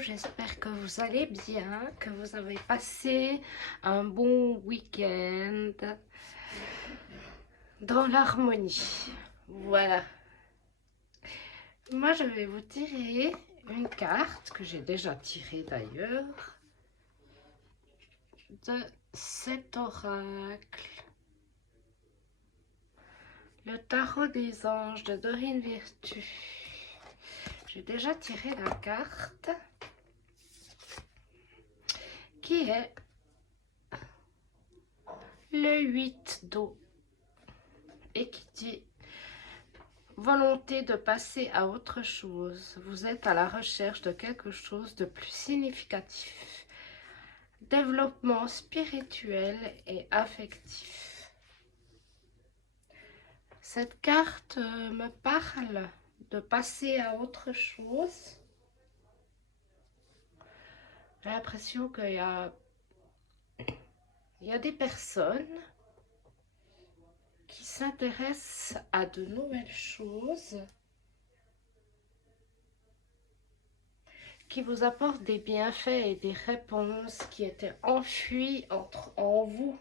j'espère que vous allez bien, que vous avez passé un bon week-end dans l'harmonie. Voilà. Moi, je vais vous tirer une carte que j'ai déjà tirée d'ailleurs de cet oracle. Le tarot des anges de Dorine Virtue. J'ai déjà tiré la carte qui est le 8 d'eau et qui dit volonté de passer à autre chose. Vous êtes à la recherche de quelque chose de plus significatif. Développement spirituel et affectif. Cette carte me parle de passer à autre chose. J'ai l'impression qu'il y a des personnes qui s'intéressent à de nouvelles choses, qui vous apportent des bienfaits et des réponses qui étaient enfuis en vous,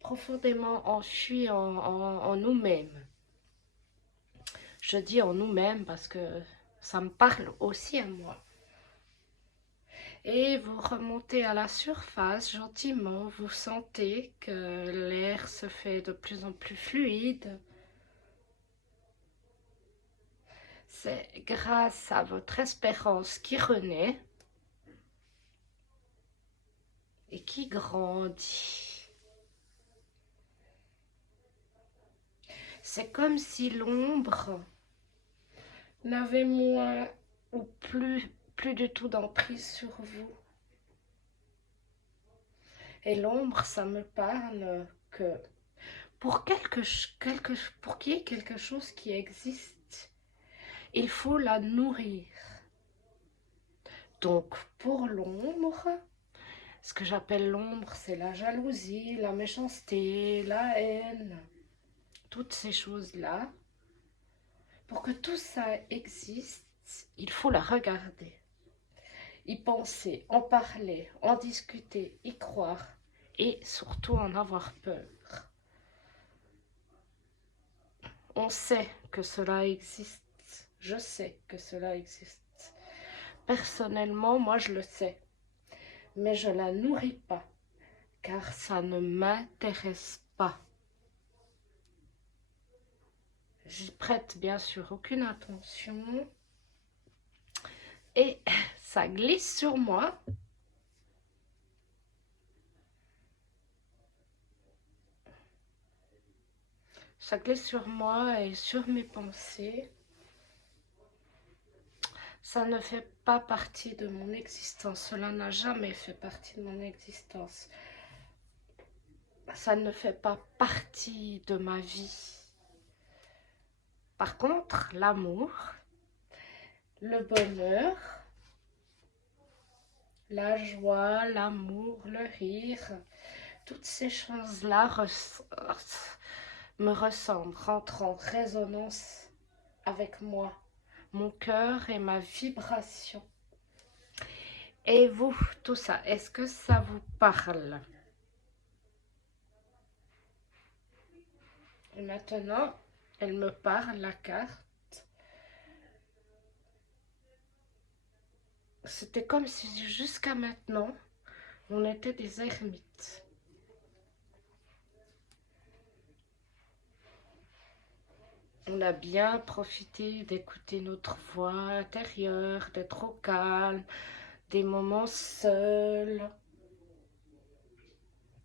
profondément enfuis en nous-mêmes. Je dis en nous-mêmes parce que ça me parle aussi à moi. Et vous remontez à la surface gentiment, vous sentez que l'air se fait de plus en plus fluide. C'est grâce à votre espérance qui renaît et qui grandit. C'est comme si l'ombre n'avait moins ou plus du tout d'emprise sur vous. Et l'ombre, ça me parle que pour pour qu'il y ait quelque chose qui existe, il faut la nourrir. Donc pour l'ombre, ce que j'appelle l'ombre, c'est la jalousie, la méchanceté, la haine, toutes ces choses-là. Pour que tout ça existe, il faut la regarder, y penser, en parler, en discuter, y croire et surtout en avoir peur. On sait que cela existe. Je sais que cela existe. Personnellement, moi je le sais. Mais je ne la nourris pas, car ça ne m'intéresse pas. J'y prête bien sûr aucune attention. Et ça glisse sur moi. Ça glisse sur moi et sur mes pensées. Ça ne fait pas partie de mon existence. Cela n'a jamais fait partie de mon existence. Ça ne fait pas partie de ma vie. Par contre, l'amour, le bonheur, la joie, l'amour, le rire, toutes ces choses-là me ressemblent, rentrent en résonance avec moi, mon cœur et ma vibration. Et vous, tout ça, est-ce que ça vous parle? Et maintenant, elle me parle, la carte. C'était comme si jusqu'à maintenant, on était des ermites. On a bien profité d'écouter notre voix intérieure, d'être au calme, des moments seuls.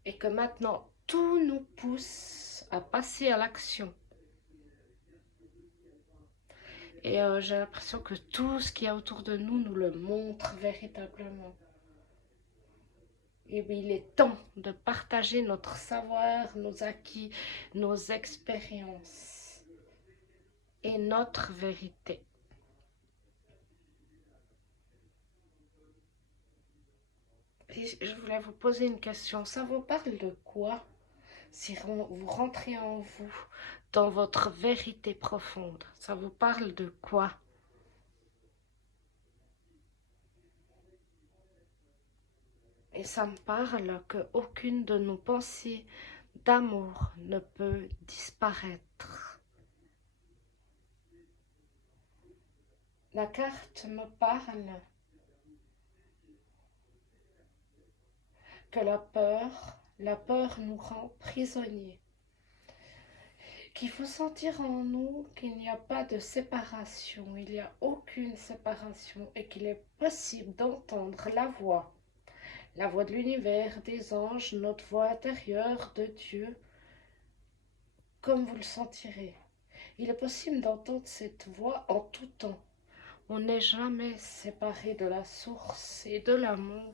Et que maintenant, tout nous pousse à passer à l'action. Et j'ai l'impression que tout ce qu'il y a autour de nous nous le montre véritablement. Et bien, il est temps de partager notre savoir, nos acquis, nos expériences et notre vérité. Et je voulais vous poser une question. Ça vous parle de quoi si vous rentrez en vous, dans votre vérité profonde? Ça vous parle de quoi? Et ça me parle qu'aucune de nos pensées d'amour ne peut disparaître. La carte me parle que la peur nous rend prisonniers. Qu'il faut sentir en nous qu'il n'y a pas de séparation, il n'y a aucune séparation et qu'il est possible d'entendre la voix de l'univers, des anges, notre voix intérieure de Dieu, comme vous le sentirez. Il est possible d'entendre cette voix en tout temps. On n'est jamais séparé de la source et de l'amour.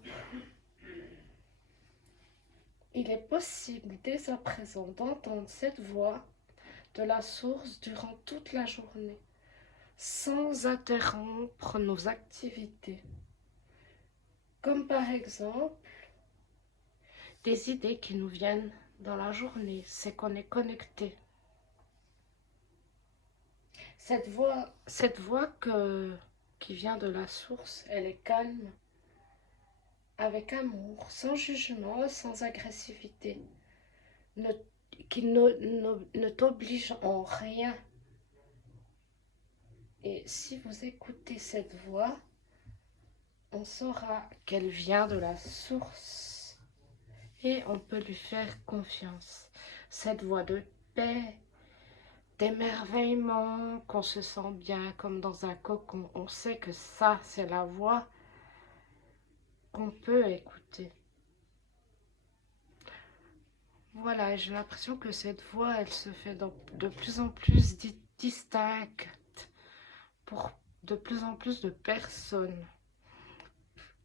Il est possible dès à présent d'entendre cette voix de la source durant toute la journée, sans interrompre nos activités. Comme par exemple, des idées qui nous viennent dans la journée, c'est qu'on est connecté. Cette voix qui vient de la source, elle est calme, avec amour, sans jugement, sans agressivité, qui ne t'oblige en rien. Et si vous écoutez cette voix, on saura qu'elle vient de la source et on peut lui faire confiance. Cette voix de paix, d'émerveillement, qu'on se sent bien comme dans un cocon. On sait que ça, c'est la voix qu'on peut écouter. Voilà, j'ai l'impression que cette voix, elle se fait de plus en plus distincte pour de plus en plus de personnes.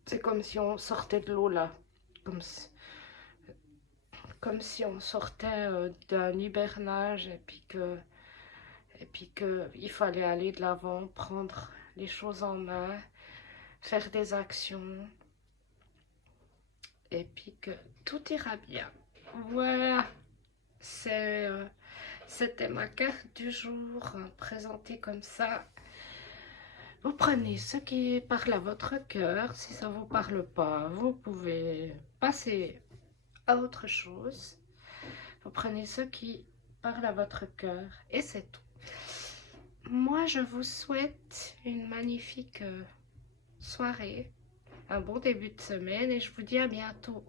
C'est comme si on sortait de l'eau là, comme si on sortait d'un hibernage et puis que il fallait aller de l'avant, prendre les choses en main, faire des actions et puis que tout ira bien. Voilà, c'était ma carte du jour présentée comme ça. Vous prenez ce qui parle à votre cœur. Si ça ne vous parle pas, vous pouvez passer à autre chose. Vous prenez ce qui parle à votre cœur et c'est tout. Moi, je vous souhaite une magnifique soirée, un bon début de semaine et je vous dis à bientôt.